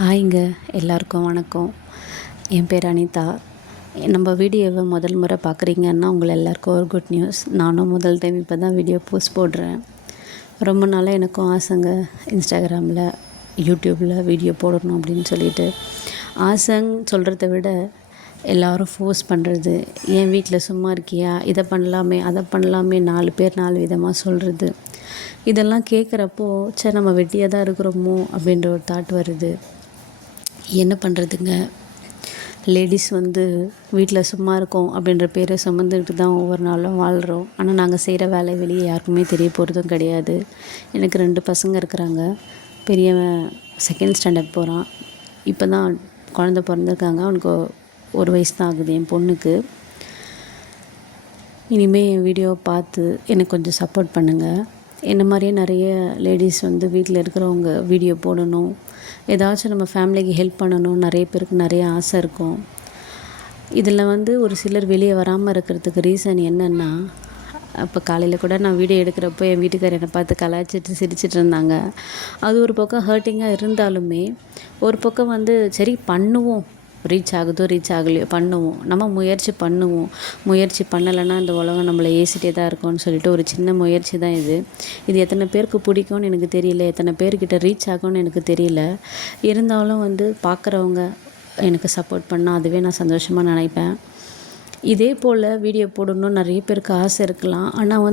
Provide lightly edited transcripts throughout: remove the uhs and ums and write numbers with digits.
ஹாய்ங்க, எல்லாருக்கும் வணக்கம். என் பேர் அனிதா. நம்ம வீடியோவை முதல் முறை பார்க்குறீங்கன்னா உங்களை எல்லாருக்கும் ஒரு குட் நியூஸ். நானும் முதல் டைம் இப்போ தான் வீடியோ போஸ்ட் போடுறேன். ரொம்ப நாளாக எனக்கும் ஆசைங்க, இன்ஸ்டாகிராமில் யூடியூப்பில் வீடியோ போடணும் அப்படின்னு சொல்லிட்டு. ஆசைன்னு சொல்கிறத விட எல்லோரும் ஃபோர்ஸ் பண்ணுறது, என் வீட்டில் சும்மா இருக்கியா, இதை பண்ணலாமே அதை பண்ணலாமே, 4 பேர் 4 விதமாக சொல்கிறது. இதெல்லாம் கேட்குறப்போ சரி நம்ம வெட்டியாக தான் இருக்கிறோமோ அப்படின்ற ஒரு தாட் வருது. என்ன பண்ணுறதுங்க, லேடிஸ் வீட்டில் சும்மா இருக்கோம் அப்படின்ற பேரை சுமந்துக்கிட்டு தான் ஒவ்வொரு நாளும் வாழ்கிறோம். ஆனால் நாங்கள் செய்கிற வேலை வெளியே யாருக்குமே தெரிய போகிறதும் கிடையாது. எனக்கு 2 பசங்க இருக்கிறாங்க. பெரியவன் 2nd ஸ்டாண்டர்ட் போகிறான். இப்போ தான் குழந்த பிறந்திருக்காங்க. அவனுக்கு 1 வயசு தான் ஆகுது என் பொண்ணுக்கு. இனிமேல் என் வீடியோவை பார்த்து எனக்கு கொஞ்சம் சப்போர்ட் பண்ணுங்கள். என்ன மாதிரியே நிறைய லேடிஸ் வீட்டில் இருக்கிறவங்க வீடியோ போடணும், ஏதாச்சும் நம்ம ஃபேமிலிக்கு ஹெல்ப் பண்ணணும், நிறைய பேருக்கு நிறைய ஆசை இருக்கும். இதில் ஒரு சிலர் வெளியே வராமல் இருக்கிறதுக்கு ரீசன் என்னென்னா, அப்போ காலையில் கூட நான் வீடியோ எடுக்கிறப்போ என் வீட்டுக்காரர் என்னை பார்த்து கலாய்ச்சிட்டு சிரிச்சிட்டு இருந்தாங்க. அது ஒரு பக்கம் ஹர்ட்டிங்காக இருந்தாலுமே, ஒரு பக்கம் சரி பண்ணுவோம், ரீச் ஆகுதோ ரீச் ஆகலையோ பண்ணுவோம், நம்ம முயற்சி பண்ணுவோம், முயற்சி பண்ணலைன்னா இந்த உலகம் நம்மளை ஏசிட்டே தான் இருக்கும்னு சொல்லிட்டு ஒரு சின்ன முயற்சி தான் இது. இது எத்தனை பேருக்கு பிடிக்கும்னு எனக்கு தெரியல, எத்தனை பேர்கிட்ட ரீச் ஆகும்னு எனக்கு தெரியல. இருந்தாலும் பார்க்குறவங்க எனக்கு சப்போர்ட் பண்ணால் அதுவே நான் சந்தோஷமாக நினைப்பேன். இதே போல் வீடியோ போடணும்னு நிறைய பேருக்கு ஆசை இருக்கலாம். ஆனால்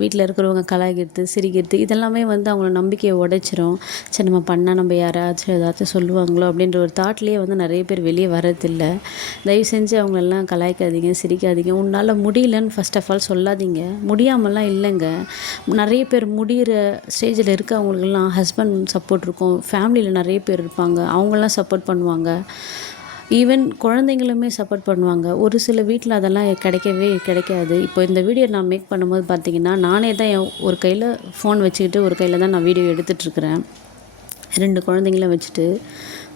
வீட்டில் இருக்கிறவங்க கலாய்க்கிறது, சிரிக்கிறது இதெல்லாமே அவங்கள நம்பிக்கையை உடைச்சிரும். சரி நம்ம பண்ணால் நம்ம யாராச்சும் ஏதாச்சும் சொல்லுவாங்களோ அப்படின்ற ஒரு தாட்லேயே நிறைய பேர் வெளியே வரதில்லை. தயவு செஞ்சு அவங்களெல்லாம் கலாய்க்காதீங்க, சிரிக்காதீங்க. உன்னால் முடியலன்னு ஃபஸ்ட் ஆஃப் ஆல் சொல்லாதீங்க. முடியாமலாம் இல்லைங்க. நிறைய பேர் முடிகிற ஸ்டேஜில் இருக்கவங்களுக்கெல்லாம் ஹஸ்பண்ட் சப்போர்ட் இருக்கும், ஃபேமிலியில் நிறைய பேர் இருப்பாங்க, அவங்களாம் சப்போர்ட் பண்ணுவாங்க. ஈவன் குழந்தைங்களுமே சப்போர்ட் பண்ணுவாங்க. ஒரு சில வீட்டில் அதெல்லாம் கிடைக்காது. இப்போ இந்த வீடியோ நான் மேக் பண்ணும்போது பார்த்திங்கன்னா, நானே தான் ஒரு கையில் ஃபோன் வச்சுக்கிட்டு ஒரு கையில் தான் நான் வீடியோ எடுத்துகிட்ருக்கிறேன், 2 குழந்தைங்கள வச்சுட்டு.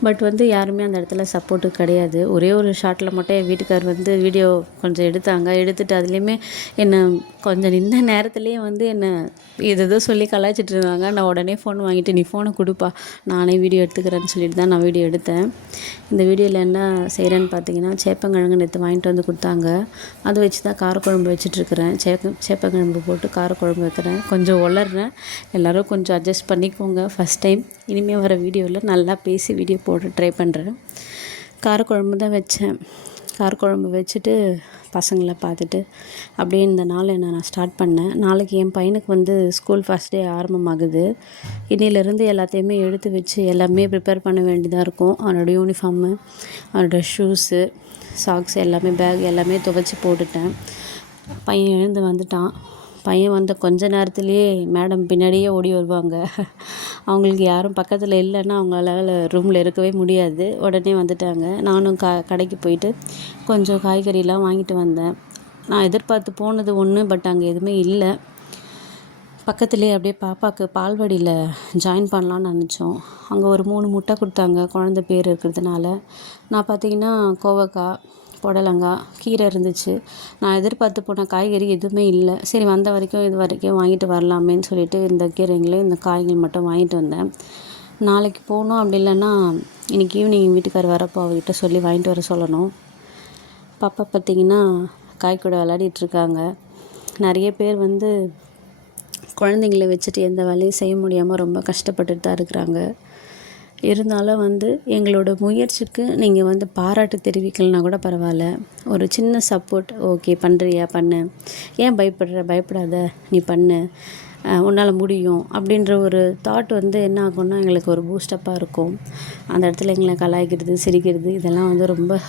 பட் யாருமே அந்த இடத்துல சப்போர்ட்டு கிடையாது. ஒரே ஒரு ஷாட்டில் மட்டும் என் வீட்டுக்கார் வீடியோ கொஞ்சம் எடுத்துட்டு அதுலேயுமே என்னை கொஞ்சம் நின்ன நேரத்துலேயே என்னை ஏதோ சொல்லி கலாய்ச்சிட்டு இருந்தாங்க. நான் உடனே ஃபோன் வாங்கிட்டு நீ ஃபோனை கொடுப்பா, நானே வீடியோ எடுத்துக்கிறேன்னு சொல்லிட்டு தான் நான் வீடியோ எடுத்தேன். இந்த வீடியோவில் என்ன செய்கிறேன்னு பார்த்தீங்கன்னா, சேப்பங்கிழங்கு நேற்று வாங்கிட்டு கொடுத்தாங்க. அதை வச்சு தான் காரக்குழம்பு வச்சிட்ருக்கிறேன். சேப்பங்கிழங்கு போட்டு காரக்குழம்பு வைக்கிறேன். கொஞ்சம் உளர்றேன், எல்லோரும் கொஞ்சம் அட்ஜஸ்ட் பண்ணிக்கோங்க. First time. இனிமேல் வர வீடியோவில் நல்லா பேசி வீடியோ போட ட்ரை பண்ணுறேன். காரக்குழம்பு தான் வச்சேன். காரக்குழம்பு வச்சுட்டு பசங்களை பார்த்துட்டு அப்படியே இந்த நாள் நான் ஸ்டார்ட் பண்ணேன். நாளைக்கு என் பையனுக்கு ஸ்கூல் ஃபஸ்ட் டே ஆரம்பமாகுது. இன்னிலேருந்து எல்லாத்தையுமே எடுத்து வச்சு எல்லாமே ப்ரிப்பேர் பண்ண வேண்டியதாக இருக்கும். அவனோட யூனிஃபார்மு, அவனோட ஷூஸு, சாக்ஸ் எல்லாமே, பேக் எல்லாமே துவைச்சி போட்டுட்டேன். பையன் எழுந்து வந்துட்டான். பையன் கொஞ்ச நேரத்துலேயே மேடம் பின்னாடியே ஓடி வருவாங்க. அவங்களுக்கு யாரும் பக்கத்தில் இல்லைன்னா அவங்களால ரூமில் இருக்கவே முடியாது. உடனே வந்துட்டாங்க. நானும் கடைக்கு போயிட்டு கொஞ்சம் காய்கறிலாம் வாங்கிட்டு வந்தேன். நான் எதிர்பார்த்து போனது ஒன்று, பட் அங்கே எதுவுமே இல்லை. பக்கத்துலேயே அப்படியே பாப்பாவுக்கு பால்வாடியில் ஜாயின் பண்ணலான்னு நினச்சோம். அங்கே ஒரு 3 முட்டை கொடுத்தாங்க, குழந்த பேர் இருக்கிறதுனால. நான் பார்த்திங்கன்னா கோவக்காய், புடலங்காய், கீரை இருந்துச்சு. நான் எதிர்பார்த்து போன காய்கறி எதுவுமே இல்லை. சரி வந்த வரைக்கும் இது வரைக்கும் வாங்கிட்டு வரலாமேன்னு சொல்லிட்டு இந்த கீரைங்களும் இந்த காய்கள் மட்டும் வாங்கிட்டு வந்தேன். நாளைக்கு போகணும், அப்படி இல்லைன்னா இன்றைக்கி ஈவினிங் எங்கள் வீட்டுக்கார் வரப்போ அவர்கிட்ட சொல்லி வாங்கிட்டு வர சொல்லணும். பாப்பா பார்த்திங்கன்னா காய் கூட விளையாடிட்டுருக்காங்க. நிறைய பேர் குழந்தைங்கள வச்சுட்டு எந்த வேலையும் செய்ய முடியாமல் ரொம்ப கஷ்டப்பட்டுட்டு தான் இருக்கிறாங்க. இருந்தாலும் எங்களோட முயற்சிக்கு நீங்கள் பாராட்டு தெரிவிக்கலைன்னா கூட பரவாயில்ல, ஒரு சின்ன சப்போர்ட், ஓகே பண்ணுறியா பண்ணு, ஏன் பயப்படாத நீ பண்ணு, உன்னால் முடியும் அப்படின்ற ஒரு தாட் என்ன ஆகும்னா எங்களுக்கு ஒரு பூஸ்டப்பாக இருக்கும். அந்த இடத்துல எங்களை கலாய்க்கிறது, சிரிக்கிறது இதெல்லாம் ரொம்ப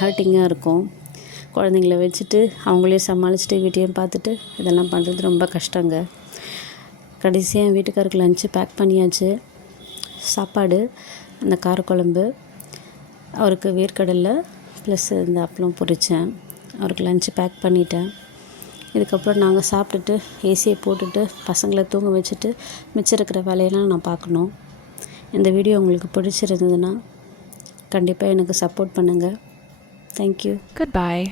ஹர்ட்டிங்காக இருக்கும். குழந்தைங்கள வச்சுட்டு அவங்களையும் சமாளிச்சுட்டு வீட்டையும் பார்த்துட்டு இதெல்லாம் பண்ணுறது ரொம்ப கஷ்டங்க. கடைசியாக என் வீட்டுக்காருக்கு லஞ்சு பேக் பண்ணியாச்சு. சாப்பாடு, அந்த காரக்குழம்பு, அவருக்கு வேர்க்கடலை ப்ளஸ் இந்த அப்பளம் பொரித்தேன். அவருக்கு லஞ்சு பேக் பண்ணிட்டேன். இதுக்கப்புறம் நாங்கள் சாப்பிட்டுட்டு ஏசியை போட்டுட்டு பசங்களை தூங்க வச்சுட்டு மிச்சம் இருக்கிற வேலையெல்லாம் நான் பார்க்கணும். இந்த வீடியோ உங்களுக்கு பிடிச்சிருந்ததுன்னா கண்டிப்பாக எனக்கு சப்போர்ட் பண்ணுங்கள். தேங்க்யூ. Goodbye.